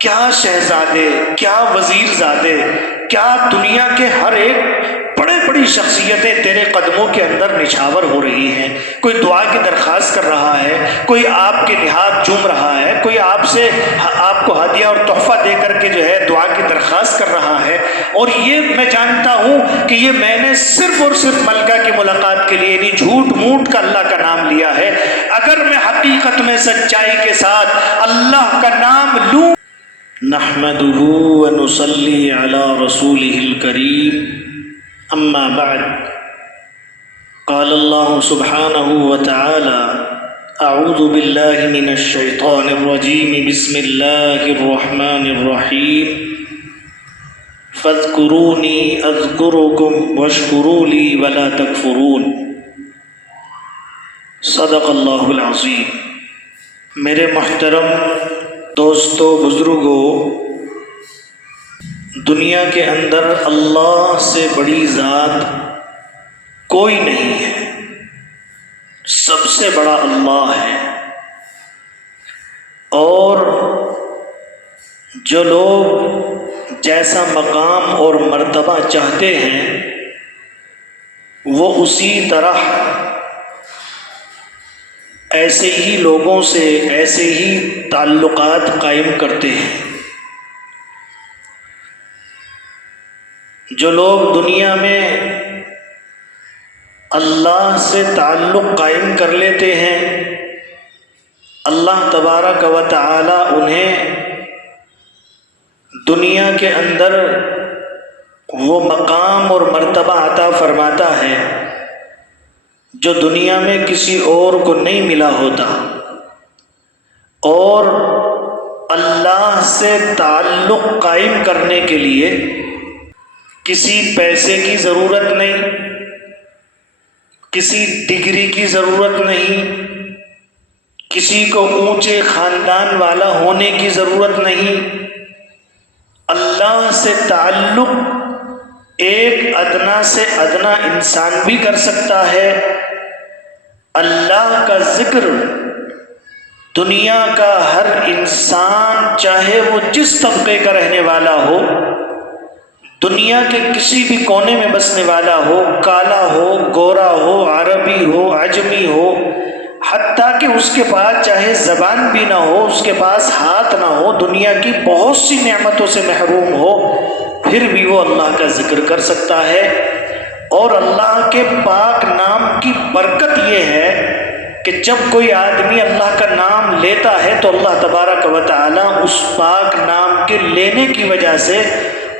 کیا شہزادے، کیا وزیر زادے، کیا دنیا کے ہر ایک بڑی شخصیتیں تیرے قدموں کے اندر نچھاور ہو رہی ہیں۔ کوئی دعا کی درخواست کر رہا ہے، کوئی آپ کے نہاد چوم رہا ہے، کوئی آپ سے آپ کو ہدیہ اور تحفہ دے کر کے جو ہے دعا کی درخواست کر رہا ہے۔ اور یہ میں جانتا ہوں کہ یہ میں نے صرف اور صرف ملکہ کی ملاقات کے لیے نہیں، جھوٹ موٹ کا اللہ کا نام لیا ہے۔ اگر میں حقیقت میں سچائی کے ساتھ اللہ کا نام لوں، نحمدہ ونصلی علی رسولہ الکریم، اما بعد، قال اللہ سبحانہ وتعالی اعوذ باللہ من الشیطان الرجیم، بسم اللہ الرحمن الرحیم، فاذکرونی اذکرکم واشکروا لی ولا تکفرون۔ صدق اللہ العظیم۔ میرے محترم دوستو، بزرگوں، دنیا کے اندر اللہ سے بڑی ذات کوئی نہیں ہے، سب سے بڑا اللہ ہے۔ اور جو لوگ جیسا مقام اور مرتبہ چاہتے ہیں وہ اسی طرح ایسے ہی لوگوں سے ایسے ہی تعلقات قائم کرتے ہیں۔ جو لوگ دنیا میں اللہ سے تعلق قائم کر لیتے ہیں، اللہ تبارک و تعالی انہیں دنیا کے اندر وہ مقام اور مرتبہ عطا فرماتا ہے جو دنیا میں کسی اور کو نہیں ملا ہوتا۔ اور اللہ سے تعلق قائم کرنے کے لیے کسی پیسے کی ضرورت نہیں، کسی ڈگری کی ضرورت نہیں، کسی کو اونچے خاندان والا ہونے کی ضرورت نہیں۔ اللہ سے تعلق ایک ادنا سے ادنا انسان بھی کر سکتا ہے۔ اللہ کا ذکر دنیا کا ہر انسان، چاہے وہ جس طبقے کا رہنے والا ہو، دنیا کے کسی بھی کونے میں بسنے والا ہو، کالا ہو، گورا ہو، عربی ہو، عجمی ہو، حتیٰ کہ اس کے پاس چاہے زبان بھی نہ ہو، اس کے پاس ہاتھ نہ ہو، دنیا کی بہت سی نعمتوں سے محروم ہو، پھر بھی وہ اللہ کا ذکر کر سکتا ہے۔ اور اللہ کے پاک نام کی برکت یہ ہے کہ جب کوئی آدمی اللہ کا نام لیتا ہے تو اللہ تبارک و تعالی اس پاک نام کے لینے کی وجہ سے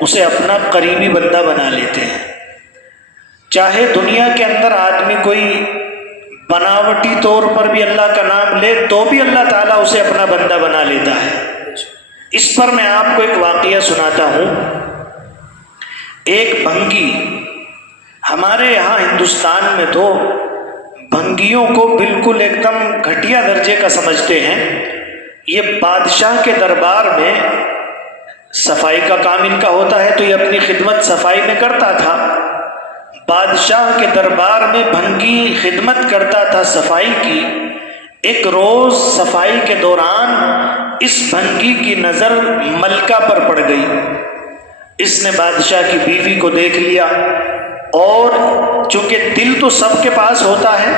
اسے اپنا قریبی بندہ بنا لیتے ہیں۔ چاہے دنیا کے اندر آدمی کوئی بناوٹی طور پر بھی اللہ کا نام لے تو بھی اللہ تعالیٰ اسے اپنا بندہ بنا لیتا ہے۔ اس پر میں آپ کو ایک واقعہ سناتا ہوں۔ ایک بھنگی، ہمارے یہاں ہندوستان میں تو بھنگیوں کو بالکل ایک دم گھٹیا درجے کا سمجھتے ہیں۔ یہ بادشاہ کے دربار میں صفائی کا کام ان کا ہوتا ہے تو یہ اپنی خدمت صفائی میں کرتا تھا۔ بادشاہ کے دربار میں بھنگی خدمت کرتا تھا صفائی کی۔ ایک روز صفائی کے دوران اس بھنگی کی نظر ملکہ پر پڑ گئی۔ اس نے بادشاہ کی بیوی کو دیکھ لیا، اور چونکہ دل تو سب کے پاس ہوتا ہے،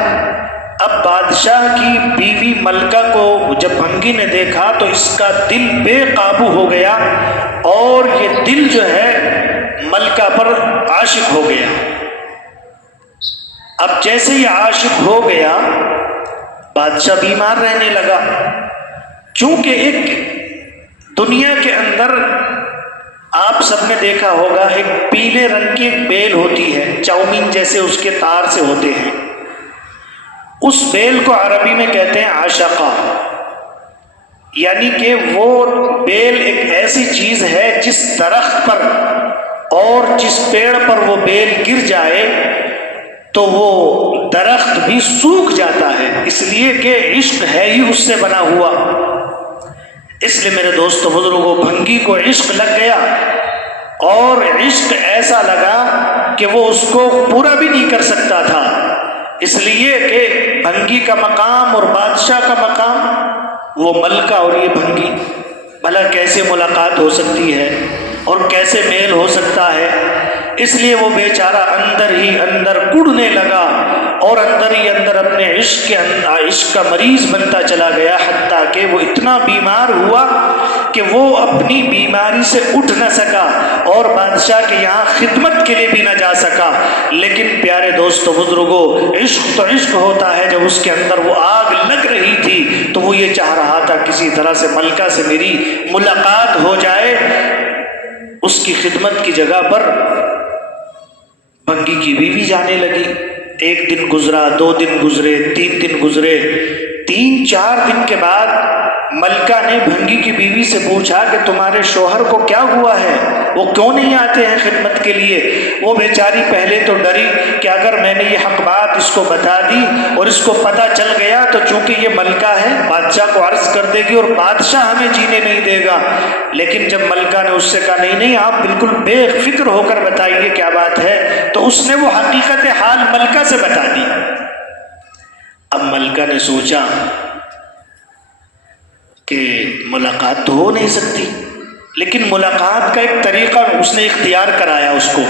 اب بادشاہ کی بیوی ملکہ کو جب بھنگی نے دیکھا تو اس کا دل بے قابو ہو گیا، اور یہ دل جو ہے ملکہ پر عاشق ہو گیا۔ اب جیسے ہی عاشق ہو گیا، بادشاہ بیمار رہنے لگا۔ چونکہ ایک دنیا کے اندر آپ سب نے دیکھا ہوگا ایک پیلے رنگ کی ایک بیل ہوتی ہے، چاؤمین جیسے اس کے تار سے ہوتے ہیں، اس بیل کو عربی میں کہتے ہیں عاشقہ۔ یعنی کہ وہ بیل ایک ایسی چیز ہے جس درخت پر اور جس پیڑ پر وہ بیل گر جائے تو وہ درخت بھی سوکھ جاتا ہے، اس لیے کہ عشق ہے ہی اس سے بنا ہوا۔ اس لیے میرے دوستو بزرگوں، بھنگی کو عشق لگ گیا، اور عشق ایسا لگا کہ وہ اس کو پورا بھی نہیں کر سکتا تھا، اس لیے کہ بھنگی کا مقام اور بادشاہ کا مقام، وہ ملکہ اور یہ بھنگی۔ بھلا کیسے ملاقات ہو سکتی ہے اور کیسے میل ہو سکتا ہے؟ اس لیے وہ بیچارہ اندر ہی اندر کڑنے لگا اور اندر ہی اندر اپنے عشق کا مریض بنتا چلا گیا، حتیٰ کہ وہ اتنا بیمار ہوا کہ وہ اپنی بیماری سے اٹھ نہ سکا اور بادشاہ کے یہاں خدمت کے لیے بھی نہ جا سکا۔ لیکن پیارے دوستو بزرگوں، عشق تو عشق ہوتا ہے، جب اس کے اندر وہ آگ لگ رہی تھی تو وہ یہ چاہ رہا تھا کسی طرح سے ملکہ سے میری ملاقات ہو جائے۔ اس کی خدمت کی جگہ پر بھنگی کی بیوی جانے لگی۔ ایک دن گزرا، 2 دن گزرے، 3 دن گزرے، 3-4 دن کے بعد ملکہ نے بھنگی کی بیوی سے پوچھا کہ تمہارے شوہر کو کیا ہوا ہے، وہ کیوں نہیں آتے ہیں خدمت کے لیے؟ وہ بیچاری پہلے تو ڈری کہ اگر میں نے یہ حق بات اس کو بتا دی اور اس کو پتہ چل گیا تو چونکہ یہ ملکہ ہے بادشاہ کو عرض کر دے گی اور بادشاہ ہمیں جینے نہیں دے گا۔ لیکن جب ملکہ نے اس سے کہا نہیں نہیں، آپ بالکل بے فکر ہو کر بتائیے کیا بات ہے، تو اس نے وہ حقیقت حال ملکہ سے بتا دی۔ اب ملکہ نے سوچا کہ ملاقات تو ہو نہیں سکتی، لیکن ملاقات کا ایک طریقہ اس نے اختیار کرایا اس کو۔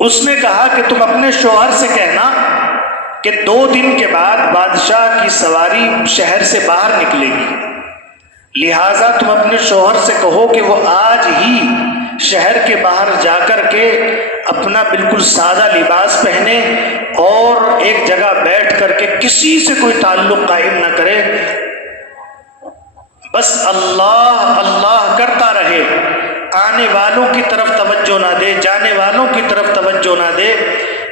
اس نے کہا کہ تم اپنے شوہر سے کہنا کہ 2 دن کے بعد بادشاہ کی سواری شہر سے باہر نکلے گی، لہٰذا تم اپنے شوہر سے کہو کہ وہ آج ہی شہر کے باہر جا کر کے اپنا بالکل سادہ لباس پہنے اور ایک جگہ بیٹھ کر کے کسی سے کوئی تعلق قائم نہ کرے، بس اللہ اللہ کرتا رہے، آنے والوں کی طرف توجہ نہ دے، جانے والوں کی طرف توجہ نہ دے۔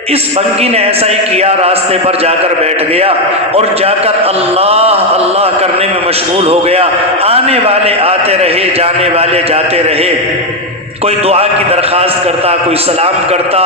اس بھنگی نے ایسا ہی کیا، راستے پر جا کر بیٹھ گیا اور جا کر اللہ اللہ کرنے میں مشغول ہو گیا۔ آنے والے آتے رہے، جانے والے جاتے رہے، کوئی دعا کی درخواست کرتا، کوئی سلام کرتا،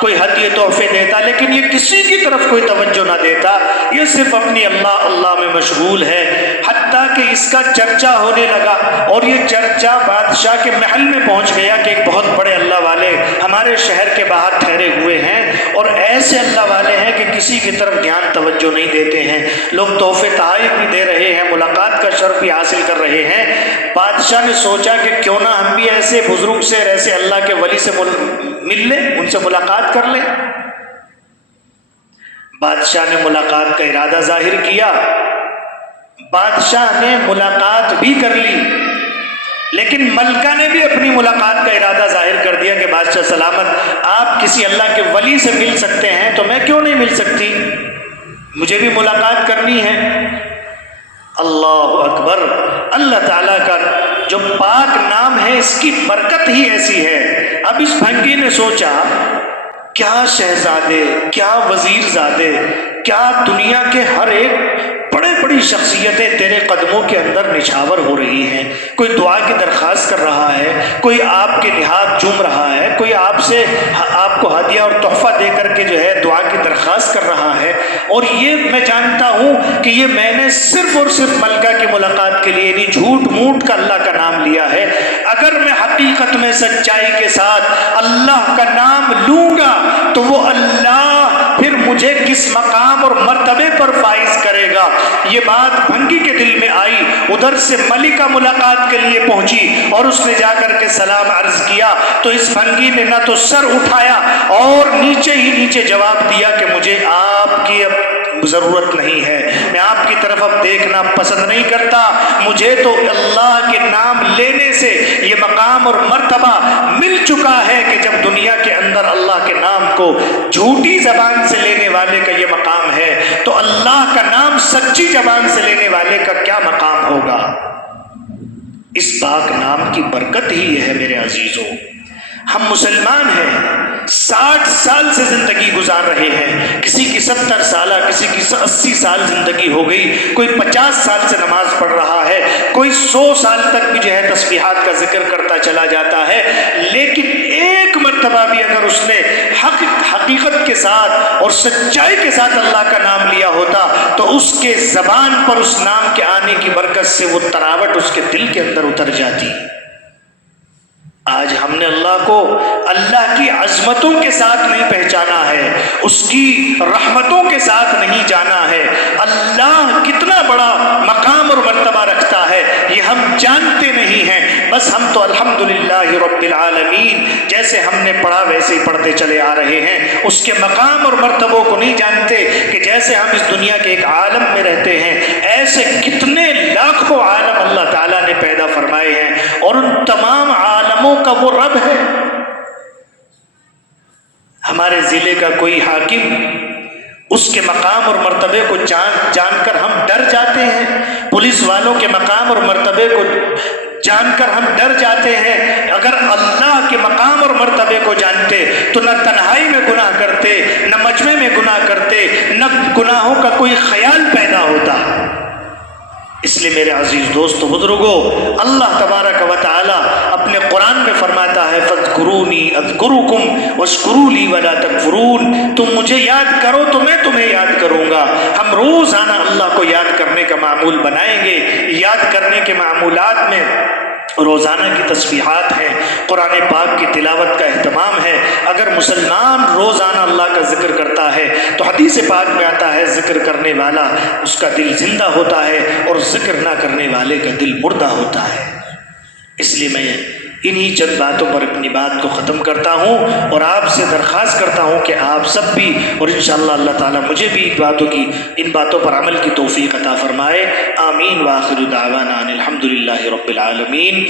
کوئی ہدیے تحفے دیتا، لیکن یہ کسی کی طرف کوئی توجہ نہ دیتا، یہ صرف اپنی اللہ اللہ میں مشغول ہے۔ حتیٰ کہ اس کا چرچا ہونے لگا اور یہ چرچا بادشاہ کے محل میں پہنچ گیا کہ ایک بہت بڑے اللہ والے ہمارے شہر کے باہر ٹھہرے ہوئے ہیں، اور ایسے اللہ والے ہیں کہ کسی کی طرف دھیان توجہ نہیں دیتے ہیں، لوگ تحفے تحائف بھی دے رہے ہیں، ملاقات کا شرف بھی حاصل کر رہے ہیں۔ بادشاہ نے سوچا کہ کیوں نہ ہم بھی ایسے بزرگ سے، ایسے اللہ کے ولی سے مل لیں، ان سے ملاقات کر لیں۔ بادشاہ نے ملاقات کا ارادہ ظاہر کیا، بادشاہ نے ملاقات بھی کر لی، لیکن ملکہ نے بھی اپنی ملاقات کا ارادہ ظاہر کر دیا کہ بادشاہ سلامت، آپ کسی اللہ کے ولی سے مل سکتے ہیں تو میں کیوں نہیں مل سکتی، مجھے بھی ملاقات کرنی ہے۔ اللہ اکبر! اللہ تعالیٰ کا جو پاک نام ہے اس کی برکت ہی ایسی ہے۔ اب اس بھنگی نے سوچا کیا شہزادے، کیا وزیر زادے، کیا دنیا کے ہر ایک بڑی شخصیتیں تیرے قدموں کے اندر نچھاور ہو رہی ہیں، کوئی دعا کی درخواست کر رہا ہے، کوئی آپ کے نہاد چوم رہا ہے، کوئی آپ کو ہدیہ اور تحفہ دے کر کے جو ہے دعا کی درخواست کر رہا ہے، اور یہ میں جانتا ہوں کہ یہ میں نے صرف اور صرف ملکہ کی ملاقات کے لیے نہیں، جھوٹ موٹ کا اللہ کا نام لیا ہے۔ اگر میں حقیقت میں سچائی کے ساتھ اللہ کا نام لوں گا تو وہ اللہ پھر مجھے کس مقام اور مرتبے پر فائز کرے گا۔ یہ بات بھنگی کے دل میں آئی، ادھر سے ملکہ ملاقات کے لیے پہنچی اور اس نے جا کر کے سلام عرض کیا، تو اس بھنگی نے نہ تو سر اٹھایا اور نیچے ہی نیچے جواب دیا کہ مجھے آپ کی اب ضرورت نہیں ہے، میں آپ کی طرف اب دیکھنا پسند نہیں کرتا، مجھے تو اللہ کے نام لینے سے یہ مقام اور مرتبہ مل چکا ہے کہ جب دنیا کے اندر اللہ کے نام کو جھوٹی زبان سے لینے والے کا یہ مقام ہے تو اللہ کا نام سچی زبان سے لینے والے کا کیا مقام ہوگا۔ اس پاک نام کی برکت ہی یہ ہے میرے عزیزوں۔ ہم مسلمان ہیں، 60 سال سے زندگی گزار رہے ہیں، کسی کی 70 سالہ، کسی کی 80 سال زندگی ہو گئی، کوئی 50 سال سے نماز پڑھ رہا ہے، کوئی 100 سال تک بھی جو ہے تسبیحات کا ذکر کرتا چلا جاتا ہے، لیکن ایک مرتبہ بھی اگر اس نے حقیقت کے ساتھ اور سچائی کے ساتھ اللہ کا نام لیا ہوتا تو اس کے زبان پر اس نام کے آنے کی برکت سے وہ تراوٹ اس کے دل کے اندر اتر جاتی۔ آج ہم نے اللہ کو اللہ کی عظمتوں کے ساتھ نہیں پہچانا ہے، اس کی رحمتوں کے ساتھ نہیں جانا ہے۔ اللہ کتنا بڑا مقام اور مرتبہ رکھتا ہے یہ ہم جانتے نہیں ہیں، بس ہم تو الحمدللہ رب العالمین جیسے ہم نے پڑھا ویسے ہی پڑھتے چلے آ رہے ہیں، اس کے مقام اور مرتبوں کو نہیں جانتے کہ جیسے ہم اس دنیا کے ایک عالم میں رہتے ہیں ایسے کتنے لاکھوں عالم اللہ تعالیٰ نے پیدا فرمائے ہیں، اور ان تمام عالموں کا وہ رب ہے۔ ہمارے ضلع کا کوئی حاکم، اس کے مقام اور مرتبے کو جان کر ہم ڈر جاتے ہیں، پولیس والوں کے مقام اور مرتبے کو جان کر ہم ڈر جاتے ہیں۔ اگر اللہ کے مقام اور مرتبے کو جانتے تو نہ تنہائی میں گناہ کرتے، نہ مجمع میں گناہ کرتے، نہ گناہوں کا کوئی خیال پیدا ہوتا۔ اس لیے میرے عزیز دوستو بزرگو، اللہ تبارک و تعالی اپنے قرآن میں فرماتا ہے فاذکرونی اذکرکم واشکروا لی ولا تکفرون، تم مجھے یاد کرو تو میں تمہیں یاد کروں گا۔ ہم روزانہ اللہ کو یاد کرنے کا معمول بنائیں گے۔ یاد کرنے کے معمولات میں روزانہ کی تسبیحات ہیں، قرآن پاک کی تلاوت کا اہتمام ہے۔ اگر مسلمان روزانہ اللہ کا ذکر کرتا ہے تو حدیث پاک میں آتا ہے ذکر کرنے والا اس کا دل زندہ ہوتا ہے اور ذکر نہ کرنے والے کا دل مردہ ہوتا ہے۔ اس لیے میں انہی چند باتوں پر اپنی بات کو ختم کرتا ہوں اور آپ سے درخواست کرتا ہوں کہ آپ سب بھی، اور انشاءاللہ اللہ تعالیٰ مجھے بھی ان باتوں پر عمل کی توفیق عطا فرمائے۔ آمین۔ وآخر دعوانا ان الحمدللہ رب العالمین۔